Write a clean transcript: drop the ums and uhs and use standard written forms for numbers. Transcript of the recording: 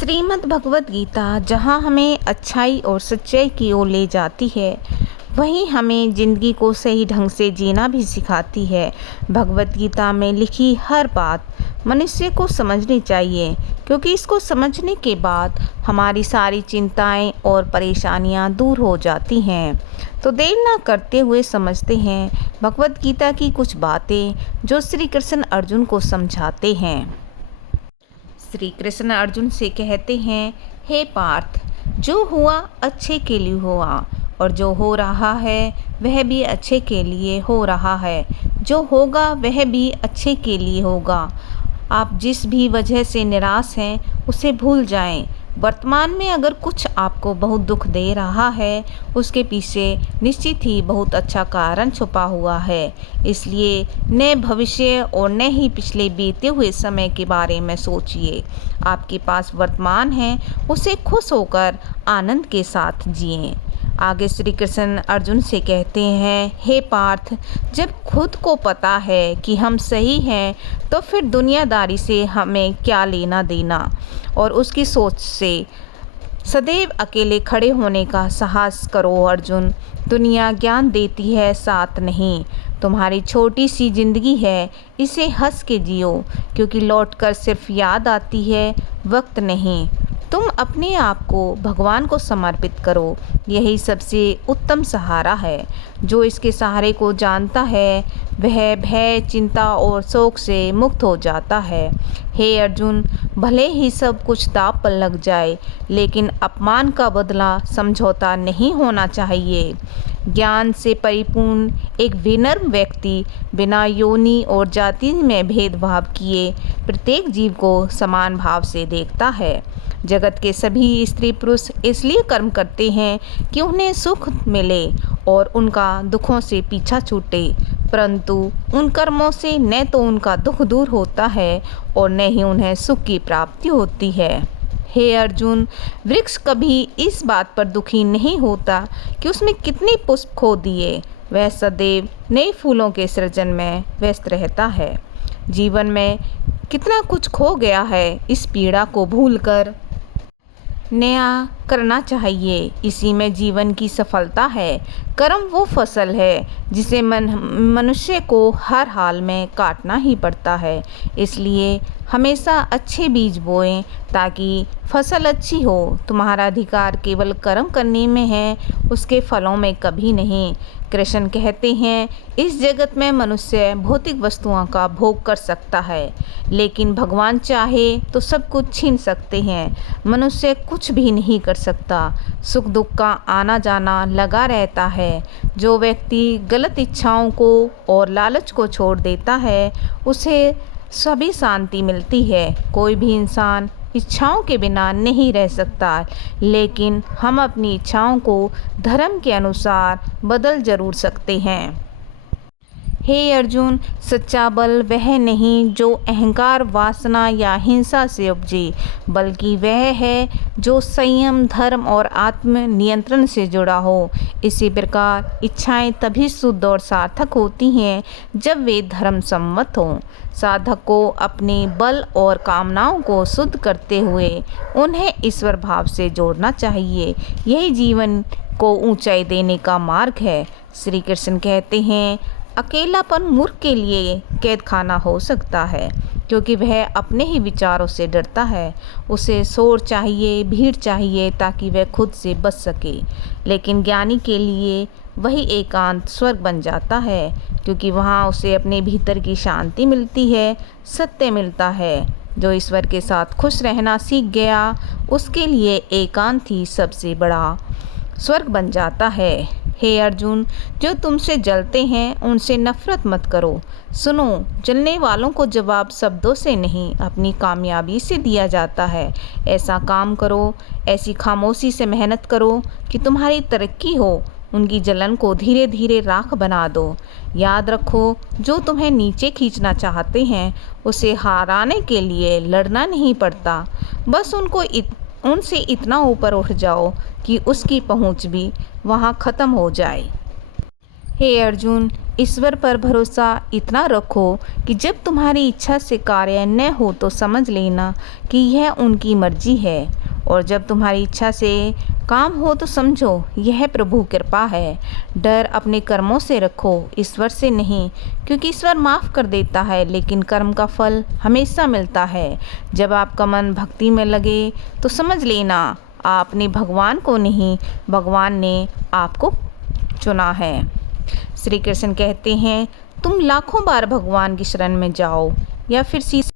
श्रीमद् भगवत गीता जहाँ हमें अच्छाई और सच्चाई की ओर ले जाती है, वहीं हमें ज़िंदगी को सही ढंग से जीना भी सिखाती है। भगवत गीता में लिखी हर बात मनुष्य को समझनी चाहिए, क्योंकि इसको समझने के बाद हमारी सारी चिंताएं और परेशानियां दूर हो जाती हैं। तो देर ना करते हुए समझते हैं भगवत गीता की कुछ बातें जो श्री कृष्ण अर्जुन को समझाते हैं। श्री कृष्ण अर्जुन से कहते हैं, हे पार्थ, जो हुआ अच्छे के लिए हुआ और जो हो रहा है वह भी अच्छे के लिए हो रहा है। जो होगा वह भी अच्छे के लिए होगा। आप जिस भी वजह से निराश हैं उसे भूल जाएं। वर्तमान में अगर कुछ आपको बहुत दुख दे रहा है, उसके पीछे निश्चित ही बहुत अच्छा कारण छुपा हुआ है। इसलिए न भविष्य और न ही पिछले बीते हुए समय के बारे में सोचिए। आपके पास वर्तमान है, उसे खुश होकर आनंद के साथ जिएं। आगे श्री कृष्ण अर्जुन से कहते हैं, हे पार्थ, जब खुद को पता है कि हम सही हैं, तो फिर दुनियादारी से हमें क्या लेना देना। और उसकी सोच से सदैव अकेले खड़े होने का साहस करो अर्जुन। दुनिया ज्ञान देती है, साथ नहीं। तुम्हारी छोटी सी जिंदगी है, इसे हंस के जियो, क्योंकि लौटकर सिर्फ याद आती है, वक्त नहीं। तुम अपने आप को भगवान को समर्पित करो, यही सबसे उत्तम सहारा है। जो इसके सहारे को जानता है वह भय, चिंता और शोक से मुक्त हो जाता है। हे अर्जुन, भले ही सब कुछ दांव पर लग जाए, लेकिन अपमान का बदला समझौता नहीं होना चाहिए। ज्ञान से परिपूर्ण एक विनम्र व्यक्ति बिना योनि और जाति में भेदभाव किए प्रत्येक जीव को समान भाव से देखता है। जगत के सभी स्त्री पुरुष इसलिए कर्म करते हैं कि उन्हें सुख मिले और उनका दुखों से पीछा छूटे, परंतु उन कर्मों से न तो उनका दुख दूर होता है और न ही उन्हें सुख की प्राप्ति होती है। हे अर्जुन, वृक्ष कभी इस बात पर दुखी नहीं होता कि उसमें कितने पुष्प खो दिए, वह सदैव नए फूलों के सृजन में व्यस्त रहता है। जीवन में कितना कुछ खो गया है, इस पीड़ा को भूलकर नया करना चाहिए, इसी में जीवन की सफलता है। कर्म वो फसल है जिसे मनुष्य को हर हाल में काटना ही पड़ता है। इसलिए हमेशा अच्छे बीज बोएं ताकि फसल अच्छी हो। तुम्हारा अधिकार केवल कर्म करने में है, उसके फलों में कभी नहीं। कृष्ण कहते हैं, इस जगत में मनुष्य भौतिक वस्तुओं का भोग कर सकता है, लेकिन भगवान चाहे तो सब कुछ छीन सकते हैं। मनुष्य कुछ भी नहीं कर सकता। सुख दुख का आना जाना लगा रहता है। जो व्यक्ति गलत इच्छाओं को और लालच को छोड़ देता है, उसे सभी शांति मिलती है। कोई भी इंसान इच्छाओं के बिना नहीं रह सकता, लेकिन हम अपनी इच्छाओं को धर्म के अनुसार बदल जरूर सकते हैं। हे अर्जुन, सच्चा बल वह नहीं जो अहंकार, वासना या हिंसा से उपजे, बल्कि वह है जो संयम, धर्म और आत्म नियंत्रण से जुड़ा हो। इसी प्रकार इच्छाएं तभी शुद्ध और सार्थक होती हैं जब वे धर्म सम्मत हों। साधक को अपने बल और कामनाओं को शुद्ध करते हुए उन्हें ईश्वर भाव से जोड़ना चाहिए। यही जीवन को ऊंचाई देने का मार्ग है। श्री कृष्ण कहते हैं, अकेलापन मूर्ख के लिए कैद खाना हो सकता है, क्योंकि वह अपने ही विचारों से डरता है। उसे शोर चाहिए, भीड़ चाहिए, ताकि वह खुद से बच सके। लेकिन ज्ञानी के लिए वही एकांत स्वर्ग बन जाता है, क्योंकि वहाँ उसे अपने भीतर की शांति मिलती है, सत्य मिलता है। जो ईश्वर के साथ खुश रहना सीख गया, उसके लिए एकांत ही सबसे बड़ा स्वर्ग बन जाता है। हे अर्जुन, जो तुमसे जलते हैं उनसे नफरत मत करो। सुनो, जलने वालों को जवाब शब्दों से नहीं, अपनी कामयाबी से दिया जाता है। ऐसा काम करो, ऐसी खामोशी से मेहनत करो कि तुम्हारी तरक्की हो। उनकी जलन को धीरे धीरे राख बना दो। याद रखो, जो तुम्हें नीचे खींचना चाहते हैं, उसे हराने के लिए लड़ना नहीं पड़ता। बस उनसे इतना ऊपर उठ जाओ कि उसकी पहुंच भी वहां ख़त्म हो जाए। हे अर्जुन, ईश्वर पर भरोसा इतना रखो कि जब तुम्हारी इच्छा से कार्य न हो तो समझ लेना कि यह उनकी मर्जी है, और जब तुम्हारी इच्छा से काम हो तो समझो यह प्रभु कृपा है। डर अपने कर्मों से रखो, ईश्वर से नहीं, क्योंकि ईश्वर माफ़ कर देता है लेकिन कर्म का फल हमेशा मिलता है। जब आपका मन भक्ति में लगे तो समझ लेना आपने भगवान को नहीं, भगवान ने आपको चुना है। श्री कृष्ण कहते हैं, तुम लाखों बार भगवान की शरण में जाओ या फिर